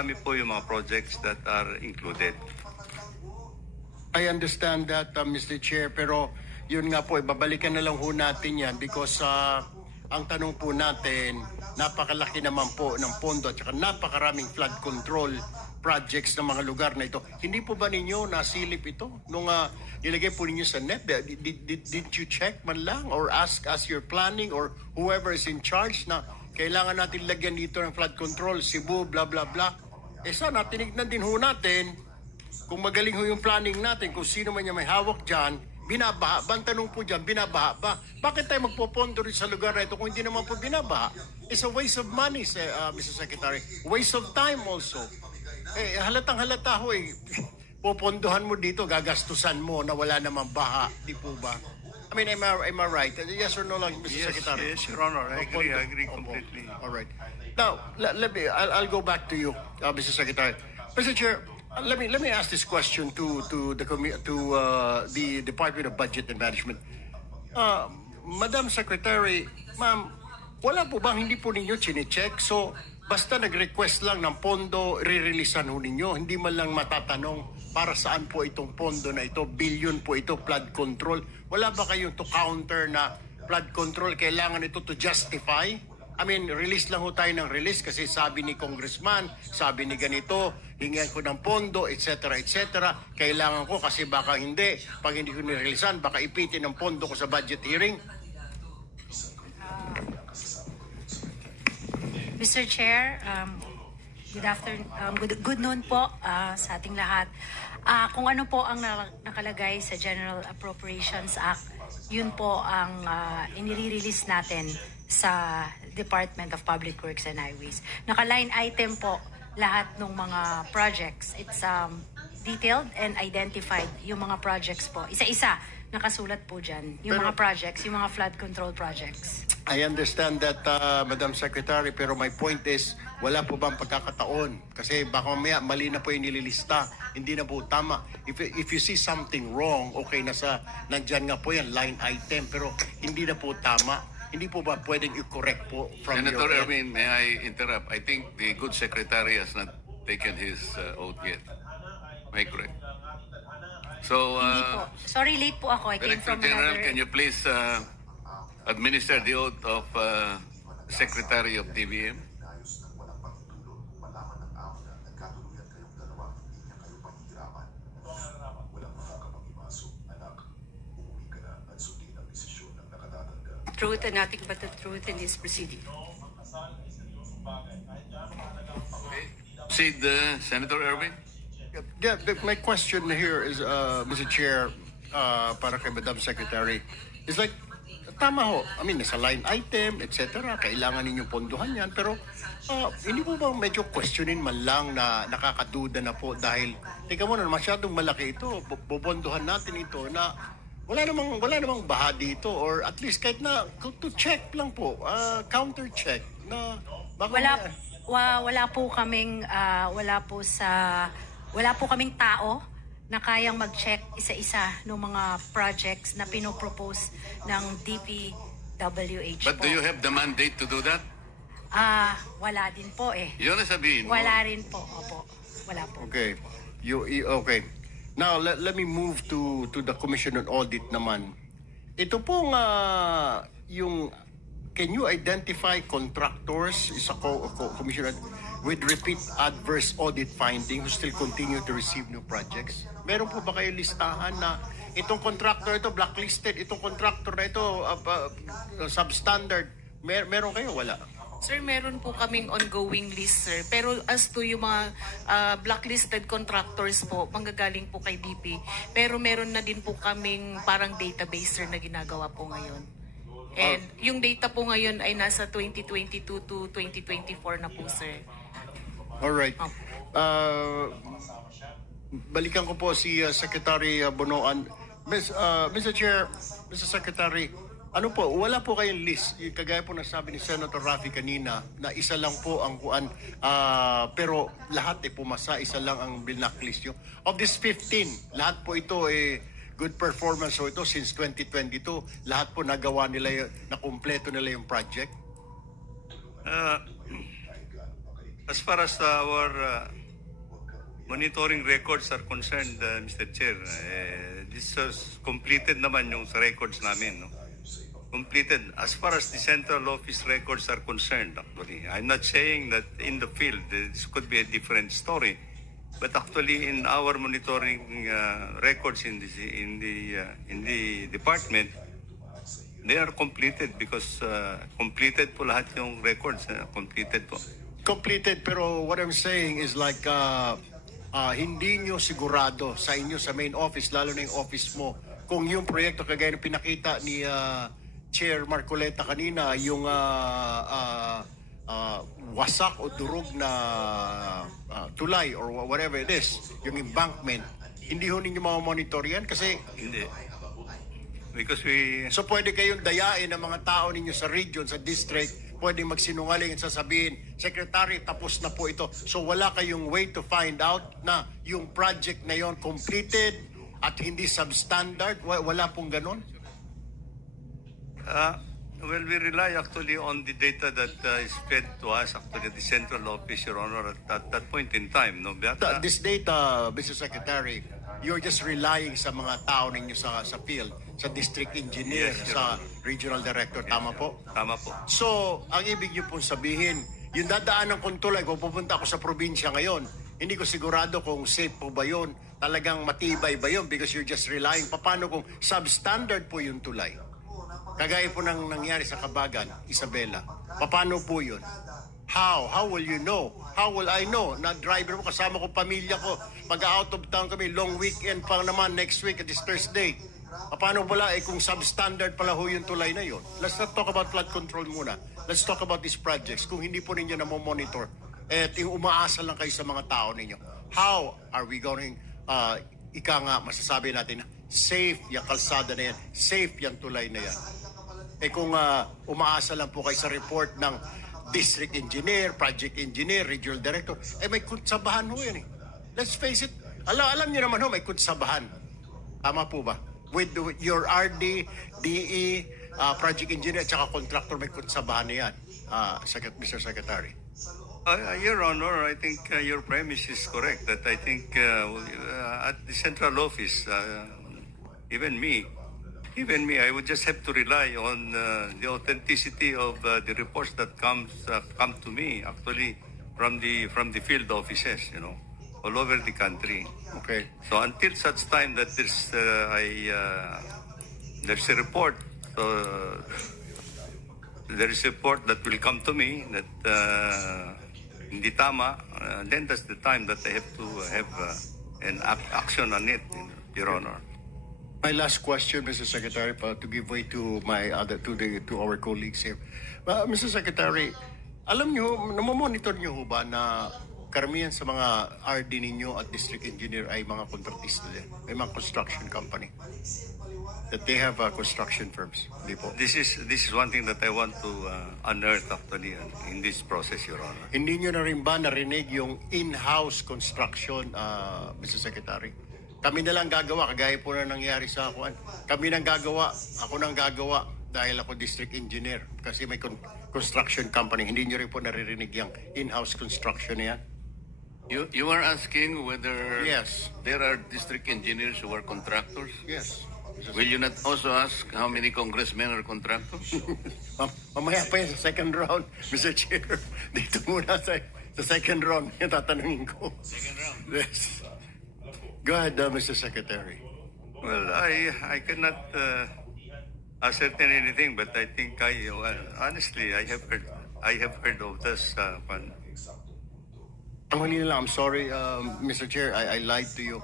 marami po yung mga projects that are included. I understand that, Mr. Chair, pero yun nga po, babalikan na lang ho natin yan because ang tanong po natin, napakalaki naman po ng pondo at saka napakaraming flood control projects ng mga lugar na ito. Hindi po ba ninyo nasilip ito nung nilagay po ninyo sa NEP? Did you check man lang or ask as you're planning or whoever is in charge na kailangan natin lagyan dito ng flood control, Cebu, blah, blah, blah. Sana tinignan din ho natin kung magaling ho yung planning natin, kung sino man yung may hawak dyan, binabaha ba? Ang tanong po dyan, binabaha ba? Bakit tayo magpopondo rin sa lugar na ito kung hindi naman po binabaha? It's a waste of money, Mr. Secretary. Waste of time also. Halatang halata ho popondohan mo dito, gagastusan mo na wala namang baha. Di po ba? I mean, am I right? Yes or no lang, Mr. Secretary? Yes, Your Honor. I agree completely. All right. Now, I'll go back to you, Mr. Secretary. Mr. Chair, let me ask this question to the Department of Budget and Management. Madam Secretary, ma'am, wala po bang hindi po ninyo chine-check? So, basta nag-request lang ng pondo, re-releasean ho ninyo. Hindi man lang matatanong para saan po itong pondo na ito, billion po ito, flood control. Wala ba kayong to counter na flood control, kailangan ito to justify? I mean, release lang ho tayo ng release kasi sabi ni Congressman, sabi ni ganito, hingan ko ng pondo, etc., etc. Kailangan ko kasi baka hindi. Pag hindi ko nireleasean, baka ipitin ng pondo ko sa budget hearing. Mr. Chair, good afternoon, good noon po sa ating lahat. Kung ano po ang nakalagay sa General Appropriations Act, yun po ang inire-release natin sa Department of Public Works and Highways. Naka-line item po lahat ng mga projects. It's detailed and identified yung mga projects po. Isa-isa, nakasulat po dyan. Yung mga projects, yung mga flood control projects. I understand that, Madam Secretary, pero my point is, wala po bang pagkakataon? Kasi baka mamaya mali na po yung nililista. Hindi na po tama. If you see something wrong, okay, nandyan nga po yan, line item, pero hindi na po tama. Hindi po ba pwedeng i-correct po from Senator your end? Erwin, may I interrupt? I think the good secretary has not taken his oath yet. May I correct? So, Hindi po. Sorry, late po ako. I came Director from General, another... can you please administer the oath of Secretary of DBM? Truth and nothing but the truth in this proceeding. Proceed, Senator Erwin. Yeah, my question here is, Mr. Chair, para kay Madam Secretary, is like, tama ho, I mean, nasa line item, etc., kailangan ninyong ponduhan yan, pero hindi po ba medyo questionin man lang na nakakaduda na po dahil, tika mo na, masyadong malaki ito, bubonduhan natin ito na wala namang baha dito or at least kahit na to check lang po, counter check na baka wala po kaming tao na kayang mag-check isa-isa ng mga projects na pinopropose ng DPWH But po. do you have the mandate to do that? Wala din po eh. Yun na sabihin mo. Wala rin po. Opo. Wala po. Okay. Okay. Now, let me move to the Commission on Audit naman. Ito pong can you identify contractors is a commission with repeat adverse audit finding who still continue to receive new projects? Meron po ba kayo listahan na itong contractor ito blacklisted, itong contractor na ito substandard? Meron kayo? Wala. Sir, meron po kaming ongoing list, sir. Pero as to yung mga blacklisted contractors po, manggagaling po kay DP. Pero meron na din po kaming parang database, sir, na ginagawa po ngayon. And yung data po ngayon ay nasa 2022 to 2024 na po, sir. Alright. Balikan ko po si Secretary Bonoan. Mr. Chair, Mr. Secretary, ano po, wala po kayong list. Kagaya po nasabi ni Senator Raffy kanina na isa lang po ang kuan, pero lahat pumasa, isa lang ang blacklist nyo. Of this 15, lahat po ito good performance so ito since 2022. Lahat po nagawa nila, na kumpleto nila yung project. As far as our monitoring records are concerned, Mr. Chair, this was completed naman yung sa records namin. No? Completed. As far as the central office records are concerned, actually, I'm not saying that in the field this could be a different story, but actually in our monitoring records in the department, they are completed because completed po lahat yung records. Completed po. Completed, pero what I'm saying is like hindi nyo sigurado sa inyo sa main office, lalo na yung office mo, kung yung proyekto kagaya ng pinakita ni Chair Marcoleta kanina, yung wasak o durog na tulay or whatever it is, yung embankment, hindi ho ninyo mamamonitor yan kasi Hindi. Because so pwede kayong dayain ng mga tao ninyo sa region, sa district, pwedeng magsinungaling at sasabihin, Secretary, tapos na po ito. So wala kayong way to find out na yung project na yon completed at hindi substandard? Wala pong ganun? Well, we rely actually on the data that is fed to us actually at the central office, Your Honor, at that point in time. No? But, This data, Mr. Secretary, you're just relying sa mga tao ninyo sa field, sa district engineer, Yes, Your sa Honor. regional director. Tama po? Tama po. So, ang ibig niyo pong sabihin, yung dadaan ng kuntulay, kung pupunta ako sa probinsya ngayon, hindi ko sigurado kung safe po ba yun, talagang matibay ba yun, because you're just relying. Paano kung substandard po yung tulay? Kagaya po nang nangyari sa Kabagan, Isabela. Paano po yun? How? How will you know? How will I know? Na driver mo, kasama ko, pamilya ko. Pag out of town kami, long weekend pa naman, next week, it is Thursday. Paano pala, kung substandard pala ho yung tulay na yun? Let's not talk about flood control muna. Let's talk about these projects. Kung hindi po ninyo monitor, yung umaasa lang kayo sa mga tao ninyo. How are we going, ika nga, masasabi natin na safe yung kalsada na yan, safe yung tulay na yan. Kung umaasa lang po kayo sa report ng district engineer, project engineer, regional director, may kutsabahan ho yan eh. Let's face it, alam niyo naman ho, may kutsabahan. Tama po ba? With your RD, DE, project engineer, at saka contractor, may kutsabahan na yan, Mr. Secretary. Your Honor, I think your premise is correct. That I think at the central office, even me, I would just have to rely on the authenticity of the reports that come to me actually from the field offices, you know, all over the country. Okay. So until such time that there's a report, there is a report that will come to me that hindi tama, then that's the time that I have to have an action on it, Your Honor. My last question, Mr. Secretary, to give way to to our colleagues here. Mr. Secretary, alam nyo, namamonitor nyo ho ba na karamihan sa mga RD ninyo at district engineer ay mga kontratista din? May mga construction company? That they have construction firms? Hindi po. This is one thing that I want to unearth actually in this process, Your Honor. Hindi nyo na rin ba narinig yung in-house construction, Mr. Secretary? Kami na lang gagawa, kagaya po na nangyari sa akuan. Kami nang gagawa, ako nang gagawa dahil ako district engineer kasi may construction company. Hindi nyo rin po naririnig yung in-house construction na yan? You are asking whether Yes. there are district engineers who are contractors? Yes. Will you not also ask how many congressmen are contractors? Mamaya pa yan sa second round, Mr. Chair. Dito muna sa second round yung tatanungin ko. Second round. Yes. Go ahead, Mr. Secretary. Well, I cannot ascertain anything, but I think honestly I have heard of this. Ang huli na lang, I'm sorry, Mr. Chair, I lied to you.